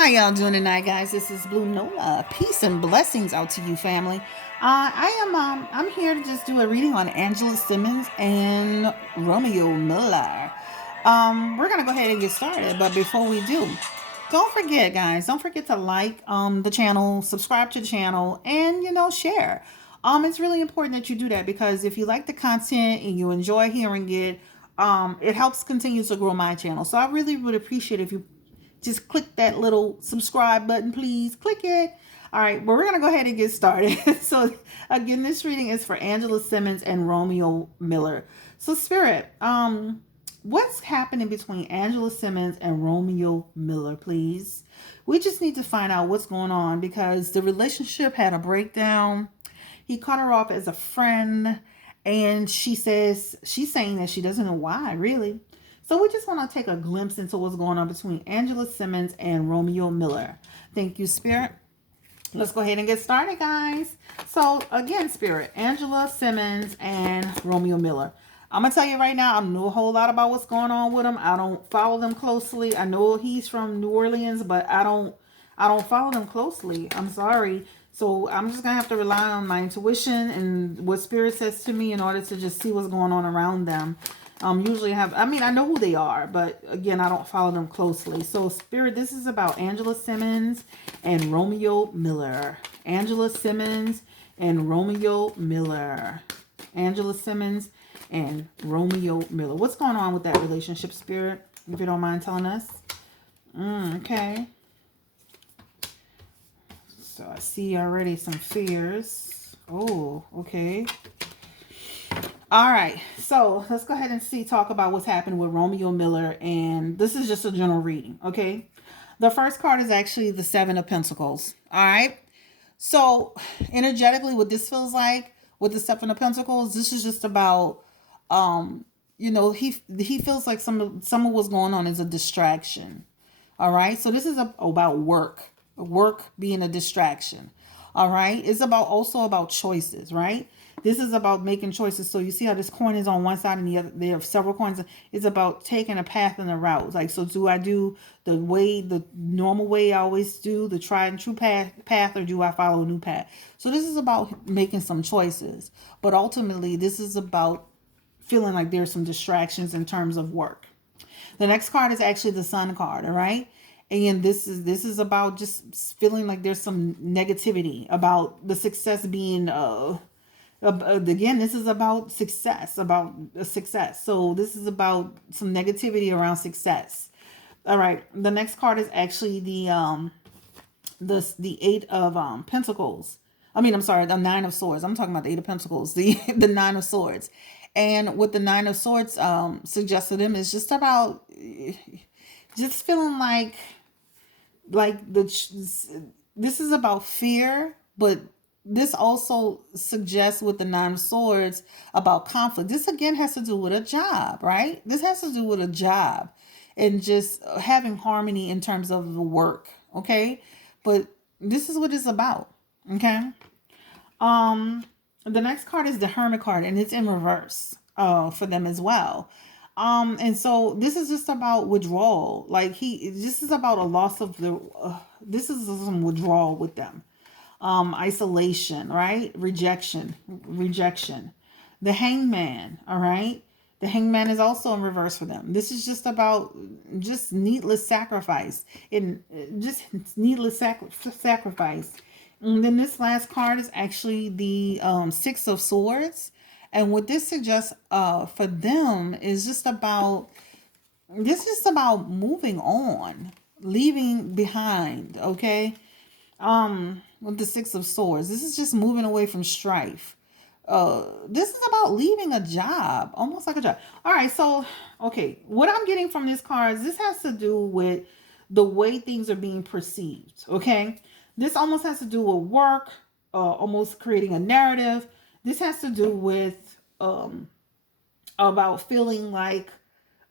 How y'all doing tonight, guys? This is Blue Nola. Peace and blessings out to you, family. I'm here to just do a reading on Angela Simmons and Romeo Miller. We're gonna go ahead and get started, but before we do, don't forget, guys. Don't forget to like the channel, subscribe to the channel, and share. It's really important that you do that because if you like the content and you enjoy hearing it, it helps continue to grow my channel. So I really would appreciate if you just click that little subscribe button, please. Click it. All right, well, we're going to go ahead and get started. So, again, this reading is for Angela Simmons and Romeo Miller. So, Spirit, what's happening between Angela Simmons and Romeo Miller, please? We just need to find out what's going on because the relationship had a breakdown. He cut her off as a friend, and she's saying that she doesn't know why, really. So we just want to take a glimpse into what's going on between Angela Simmons and Romeo Miller. Thank you, Spirit. Let's go ahead and get started, guys. So again, Spirit, Angela Simmons and Romeo Miller. I'm going to tell you right now, I don't know a whole lot about what's going on with them. I don't follow them closely. I know he's from New Orleans, but I don't follow them closely. I'm sorry. So I'm just going to have to rely on my intuition and what Spirit says to me in order to just see what's going on around them. Usually I know who they are, but again, I don't follow them closely. So Spirit, this is about Angela Simmons and Romeo Miller. Angela Simmons and Romeo Miller. Angela Simmons and Romeo Miller. What's going on with that relationship, Spirit? If you don't mind telling us. Okay. So I see already some fears. Oh, okay. All right, so let's go ahead and talk about what's happening with Romeo Miller, and this is just a general reading, okay? The first card is actually the Seven of Pentacles, all right? So energetically, what this feels like with the Seven of Pentacles, this is just about, he feels like some of what's going on is a distraction, all right? So this is about work being a distraction, all right? It's also about choices, right? This is about making choices. So you see how this coin is on one side and the other. There are several coins. It's about taking a path and a route. Like, so do I do the normal way I always do, the tried and true path, or do I follow a new path? So this is about making some choices. But ultimately, this is about feeling like there's some distractions in terms of work. The next card is actually the Sun card, all right? And this is about just feeling like there's some negativity about the success being again, this is about success, So this is about some negativity around success. All right. The next card is actually the Eight of Pentacles. I'm sorry, the Nine of Swords. I'm talking about the Eight of Pentacles, the Nine of Swords. And what the Nine of Swords suggests to them is just about just feeling like this is about fear, but this also suggests with the Nine of Swords about conflict. This again has to do with a job, right? This has to do with a job and just having harmony in terms of the work, okay? But this is what it's about, okay? The next card is the Hermit card, and it's in reverse for them as well. And so this is just about withdrawal. This is about a loss of this is some withdrawal with them. Isolation, right? Rejection. The Hangman, all right? The Hangman is also in reverse for them. This is just about just needless sacrifice. And sacrifice. And then this last card is actually the Six of Swords. And what this suggests for them is just about moving on, leaving behind, okay? With the Six of Swords, this is just moving away from strife. This is about leaving a job, almost like a job. All right, so okay, what I'm getting from this card is this has to do with the way things are being perceived. Okay, this almost has to do with work, almost creating a narrative. This has to do with about feeling like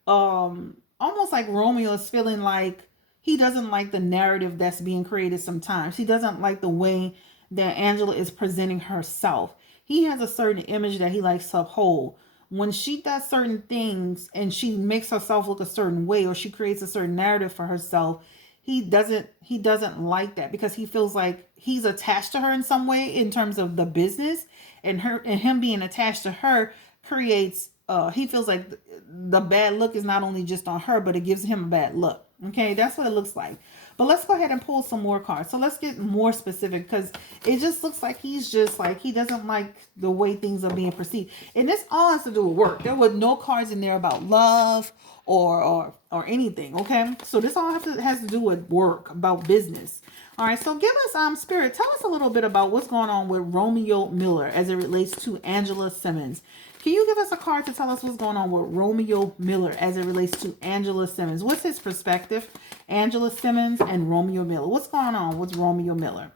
almost like Romeo is feeling like he doesn't like the narrative that's being created sometimes. He doesn't like the way that Angela is presenting herself. He has a certain image that he likes to uphold. When she does certain things and she makes herself look a certain way or she creates a certain narrative for herself, he doesn't like that because he feels like he's attached to her in some way in terms of the business, and her and him being attached to her creates he feels like the bad look is not only just on her, but it gives him a bad look. Okay, that's what it looks like. But let's go ahead and pull some more cards. So let's get more specific, because it just looks like he's just like, he doesn't like the way things are being perceived. And this all has to do with work. There were no cards in there about love or anything. Okay, so this all has to do with work, about business. All right, so give us Spirit, tell us a little bit about what's going on with Romeo Miller as it relates to Angela Simmons. Can you give us a card to tell us what's going on with Romeo Miller as it relates to Angela Simmons? What's his perspective? Angela Simmons and Romeo Miller. What's going on with Romeo Miller?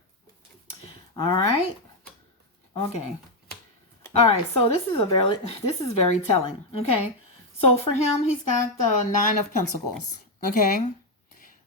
All right. Okay. All right. So this is very telling. Okay. So for him, he's got the Nine of Pentacles. Okay.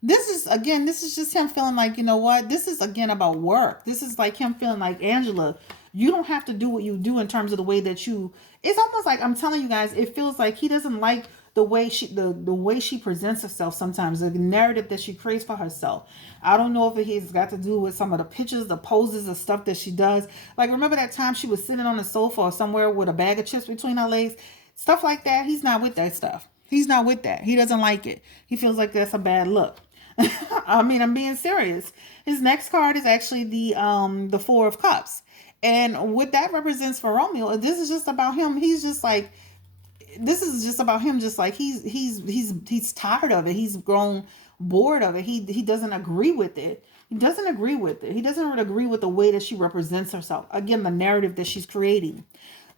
This is just him feeling like, you know what? This is again about work. This is like him feeling like, Angela, you don't have to do what you do in terms of the way that you, it's almost like, I'm telling you guys, it feels like he doesn't like the way the way she presents herself sometimes, the narrative that she creates for herself. I don't know if it has got to do with some of the pictures, the poses, the stuff that she does. Like, remember that time she was sitting on the sofa or somewhere with a bag of chips between her legs? Stuff like that. He's not with that stuff. He's not with that. He doesn't like it. He feels like that's a bad look. I mean, I'm being serious. His next card is actually the Four of Cups. And what that represents for Romeo, this is just about him. He's just like, this is just about him. Just like he's tired of it. He's grown bored of it. He doesn't agree with it. He doesn't agree with it. He doesn't agree with the way that she represents herself. Again, the narrative that she's creating.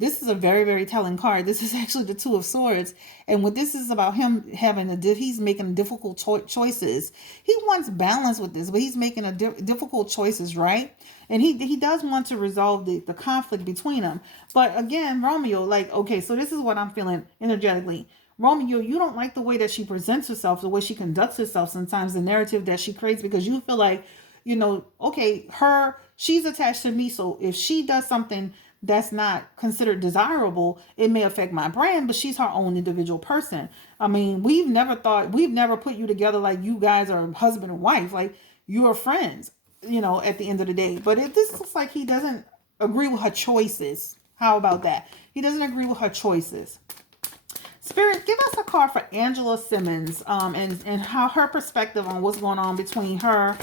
This is a very, very telling card. This is actually the Two of Swords. And what this is about him having he's making difficult choices. He wants balance with this, but he's making difficult choices, right? And he does want to resolve the conflict between them. But again, Romeo, like, okay, so this is what I'm feeling energetically. Romeo, you don't like the way that she presents herself, the way she conducts herself sometimes, the narrative that she creates, because you feel like, okay, she's attached to me. So if she does something that's not considered desirable, it may affect my brand, but she's her own individual person. I mean, we've never put you together like you guys are husband and wife, like you are friends, at the end of the day. But this looks like he doesn't agree with her choices. How about that? He doesn't agree with her choices. Spirit, give us a card for Angela Simmons, and how her perspective on what's going on between her.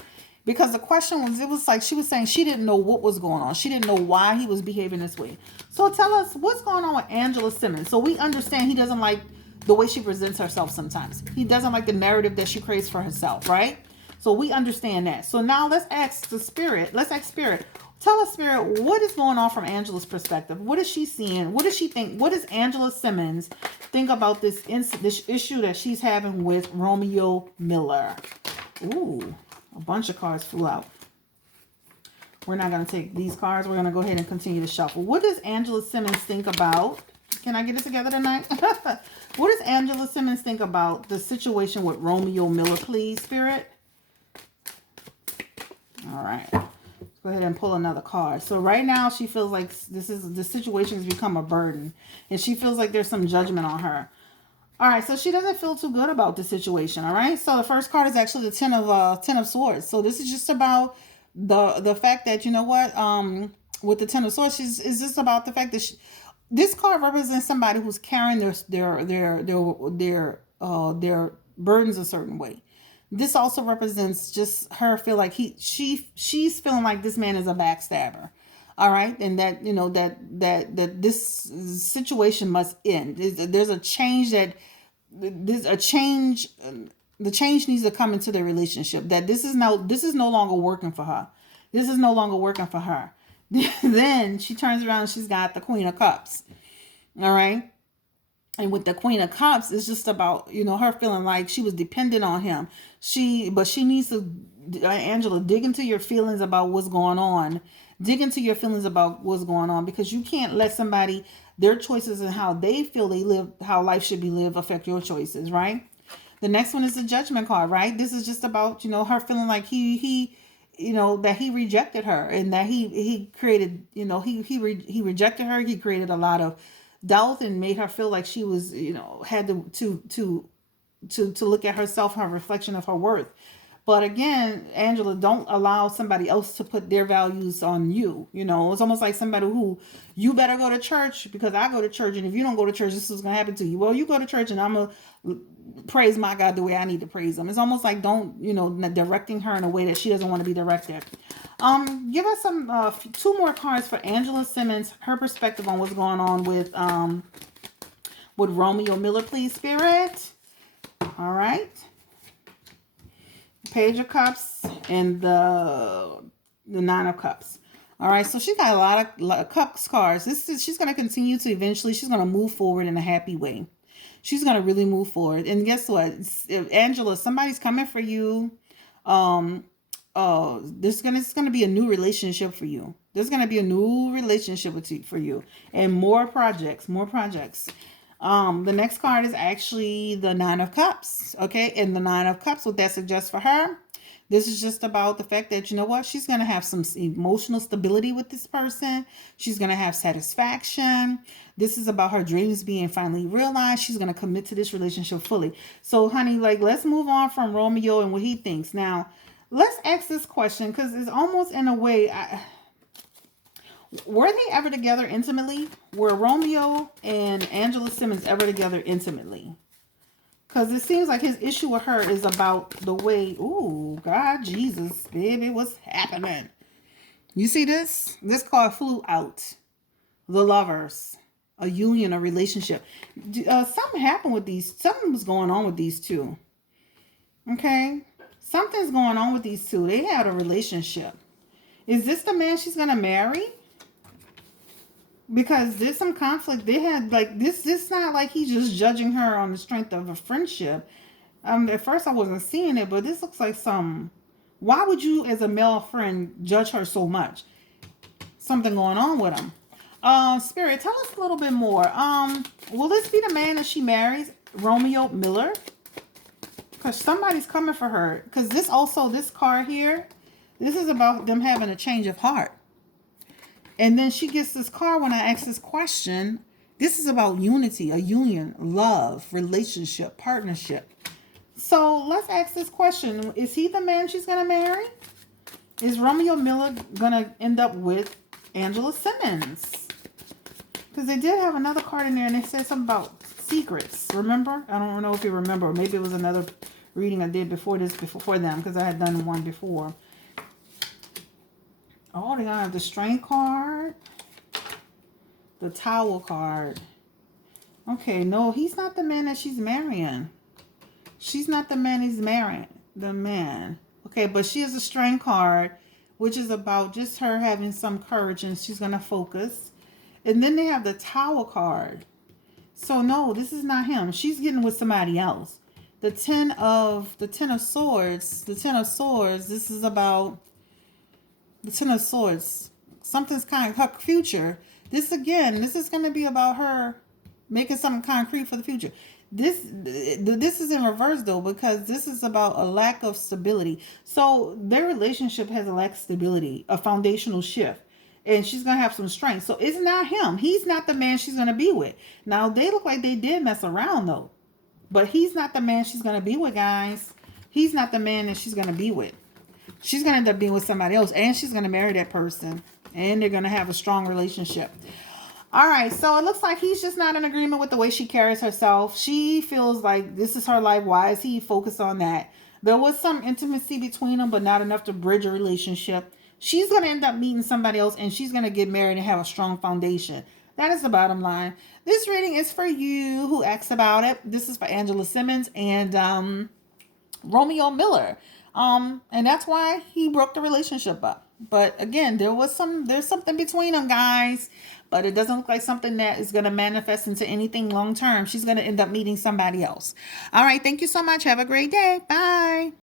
Because the question was, it was like she was saying she didn't know what was going on. She didn't know why he was behaving this way. So tell us what's going on with Angela Simmons. So we understand he doesn't like the way she presents herself sometimes. He doesn't like the narrative that she creates for herself, right? So we understand that. So now let's ask the Spirit. Let's ask Spirit. Tell us, Spirit, what is going on from Angela's perspective? What is she seeing? What does she think? What does Angela Simmons think about this issue that she's having with Romeo Miller? Ooh. A bunch of cards flew out. We're not going to take these cards. We're going to go ahead and continue to shuffle. What does Angela Simmons think about? Can I get it together tonight? What does Angela Simmons think about the situation with Romeo Miller, please, Spirit? All right. Go ahead and pull another card. So right now she feels like the situation has become a burden. And she feels like there's some judgment on her. All right, so she doesn't feel too good about the situation. All right, so the first card is actually the Ten of Swords. So this is just about the fact that, you know what, with the Ten of Swords, is just about the fact that this card represents somebody who's carrying their burdens a certain way. This also represents just her feel like she's feeling like this man is a backstabber. All right, and that that this situation must end. There's a change the change needs to come into their relationship. That this is no longer working for her. This is no longer working for her. Then she turns around and she's got the Queen of Cups. All right. And with the Queen of Cups, it's just about, her feeling like she was dependent on him. But she needs to, Angela, dig into your feelings about what's going on. Dig into your feelings about what's going on, because you can't let somebody, their choices and how they feel they live, how life should be lived, affect your choices, right? The next one is the Judgment card, right? This is just about, her feeling like he that he rejected her, and that he created, he rejected her. He created a lot of doubt and made her feel like she was, had to look at herself, her reflection of her worth. But again, Angela, don't allow somebody else to put their values on you. You know, it's almost like somebody who, you better go to church because I go to church, and if you don't go to church, this is gonna happen to you. Well, you go to church, and I'm gonna praise my God the way I need to praise him. It's almost like, don't, directing her in a way that she doesn't want to be directed. Give us some two more cards for Angela Simmons, her perspective on what's going on with Romeo Miller, please, Spirit. All right. Page of Cups and the Nine of Cups. All right, so she got a lot of cups cards. She's going to continue to eventually, she's going to move forward in a happy way. She's going to really move forward. And guess what? Angela, somebody's coming for you. It's gonna be a new relationship for you. There's gonna be a new relationship for you, and more projects. The next card is actually the Nine of Cups. Okay, and the Nine of Cups, what that suggests for her, this is just about the fact that, you know what, she's going to have some emotional stability with this person. She's going to have satisfaction. This is about her dreams being finally realized. She's going to commit to this relationship fully. So, honey, like, let's move on from Romeo and what he thinks. Now, let's ask this question, because it's almost in a way, were they ever together intimately? Were Romeo and Angela Simmons ever together intimately? Because it seems like his issue with her is about the way, ooh, God, Jesus, baby, what's happening? You see this? This card flew out. The Lovers. A union, a relationship. Something happened with these. Something was going on with these two. Okay? Something's going on with these two. They had a relationship. Is this the man she's going to marry? Because there's some conflict. They had, like, this not like he's just judging her on the strength of a friendship. At first I wasn't seeing it, but this looks like some, why would you as a male friend judge her so much? Something going on with him. Spirit, tell us a little bit more. Will this be the man that she marries, Romeo Miller? Because somebody's coming for her. Because this card here, this is about them having a change of heart. And then she gets this card when I ask this question. This is about unity, a union, love, relationship, partnership. So let's ask this question. Is he the man she's going to marry? Is Romeo Miller going to end up with Angela Simmons? Because they did have another card in there, and they said something about secrets. Remember? I don't know if you remember. Maybe it was another reading I did before them, because I had done one before. Oh, they have the Strength card. The Tower card. Okay, no, he's not the man that she's marrying. She's not the man he's marrying. The man. Okay, but she has a Strength card, which is about just her having some courage, and she's going to focus. And then they have the Tower card. So, no, this is not him. She's getting with somebody else. The Ten of Swords. The Ten of Swords, this is about the Ten of Swords. Something's kind of her future. This is going to be about her making something concrete for the future. This is in reverse, though, because this is about a lack of stability. So their relationship has a lack of stability, a foundational shift. And she's going to have some strength. So it's not him. He's not the man she's going to be with. Now, they look like they did mess around, though. But he's not the man she's going to be with, guys. He's not the man that she's going to be with. She's going to end up being with somebody else, and she's going to marry that person, and they're going to have a strong relationship. All right, so it looks like he's just not in agreement with the way she carries herself. She feels like this is her life. Why is he focused on that? There was some intimacy between them, but not enough to bridge a relationship. She's going to end up meeting somebody else, and she's going to get married and have a strong foundation. That is the bottom line. This reading is for you who asked about it. This is for Angela Simmons and Romeo Miller. And that's why he broke the relationship up. But again, there's something between them, guys. But it doesn't look like something that is going to manifest into anything long term. She's going to end up meeting somebody else. All right. Thank you so much. Have a great day. Bye.